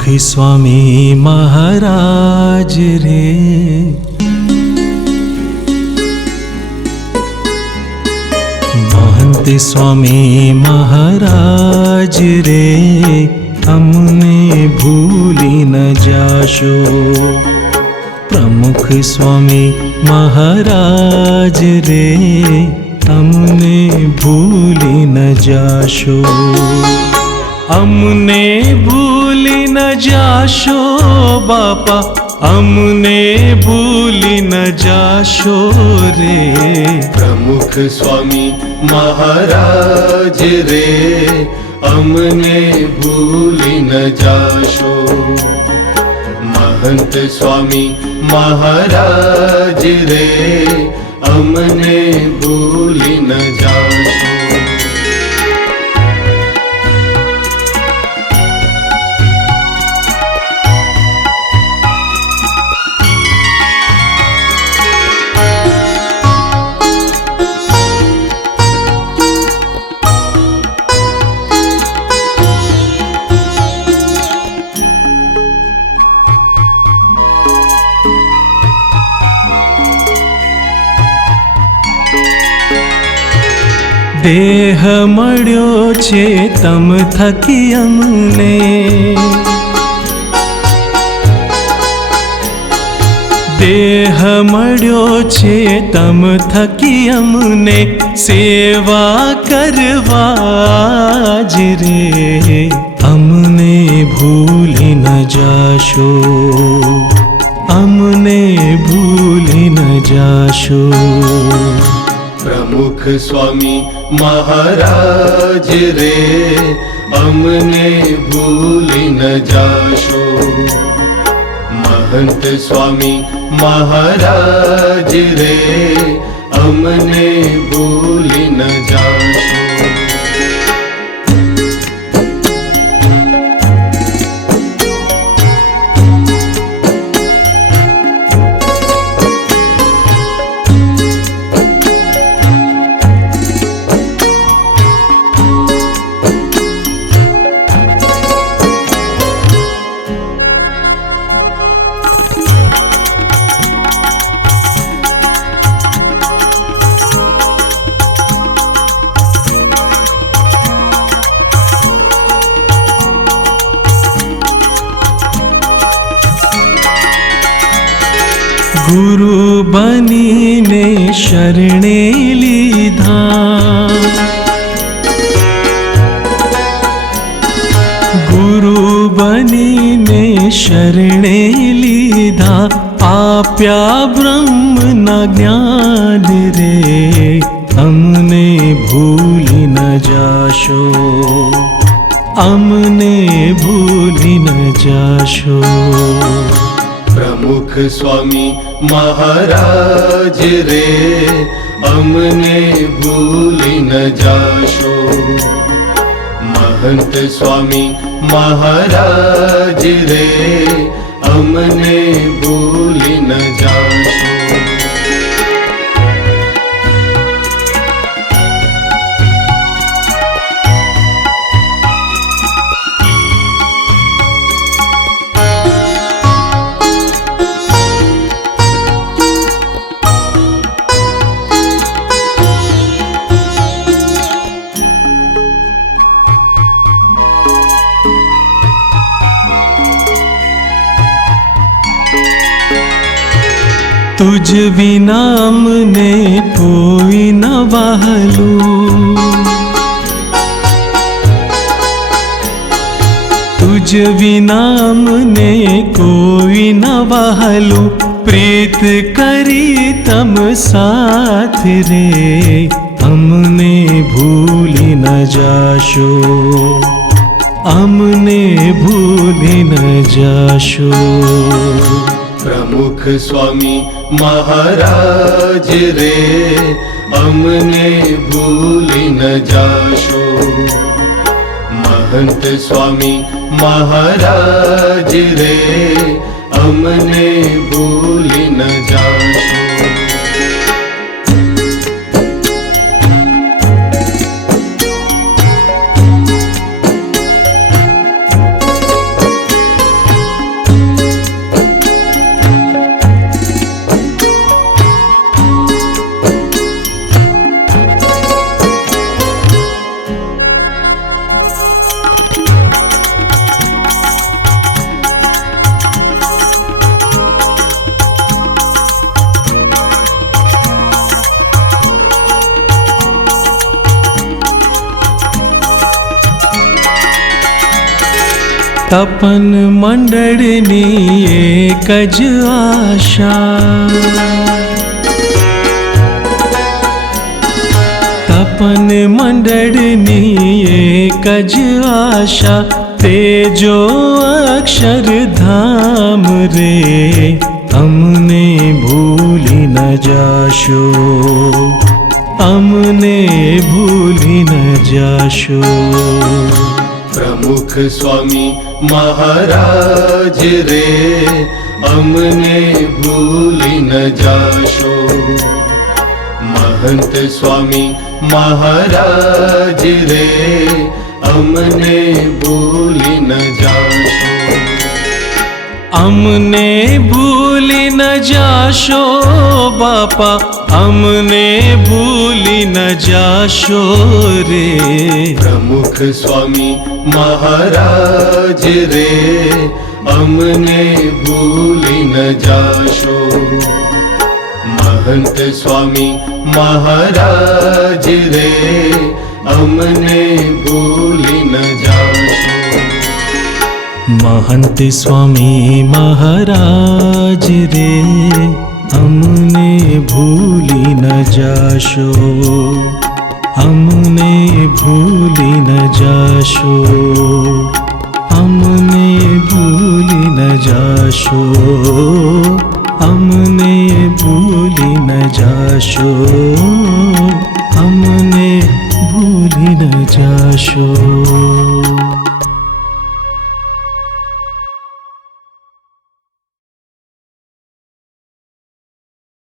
प्रमुख स्वामी महाराज रे। महंत स्वामी महाराज रे, हमने भूली न जाशो। प्रमुख स्वामी महाराज रे, हमने भूली न जाशो। हमने भूली न जाशो बापा, हमने भूली न जाशो रे। प्रमुख स्वामी महाराज रे, हमने भूली न जाशो। महंत स्वामी महाराज रे, हमने भूली न जाशो। देह मळ्यो छे तम थकी अमने, देह मळ्यो छे तम थकी अमने। सेवा करवाज रे, हमने भूली न जाशो। हमने भूली न जाशो। प्रमुख स्वामी महाराज रे, हमने भूली न जाशो। महंत स्वामी महाराज रे, हमने भूली न जाशो। गुरु बनीने शरणे लीधा, गुरु बनीने शरणे लीधा। आप्या ब्रह्म न ज्ञान रे, हमने भूली न जाशो। हमने भूली न जाशो। प्रमुख स्वामी महाराज रे, हमने भूली न जाशो। महंत स्वामी महाराज रे, हमने भूली न जाशो। तुझ बिना हमने कोई न बहलू। तुझ बिना हमने कोई न बहलू। प्रीत करी तम साथ रे, हमने भूली न जाशो। हमने भूली न जाशो। प्रमुख स्वामी महाराज रे, हमने भूली न जाशो। महंत स्वामी महाराज रे, हमने भूली न जाशो। તપન મંડળની એક જ આશા, તપન મંડળની એક જ આશા, તેજો અક્ષરધામ રે અમને ભૂલી ન જાશો, અમને ભૂલી ન જાશો. પ્રમુખ સ્વામી મહારાજ રે અમને ભૂલી ન જાશો. મહંત સ્વામી મહારાજ રે અમને ભૂલી ન જાશો. અમને ભૂલી ન જાશો બાપા, અમને ભૂલી ન જાશો રે. પ્રમુખ સ્વામી મહારાજ રે અમને ભૂલી ન જાશો. મહંત સ્વામી મહારાજ રે અમને ભૂલી ન જાશો. મહંત સ્વામી મહારાજ રે અમને ભૂલી ન જાશો, અમને ભૂલી ન જાશો, અમને ભૂલી ન જાશો, અમને ભૂલી ન જાશો, અમને ભૂલી ન જાશો.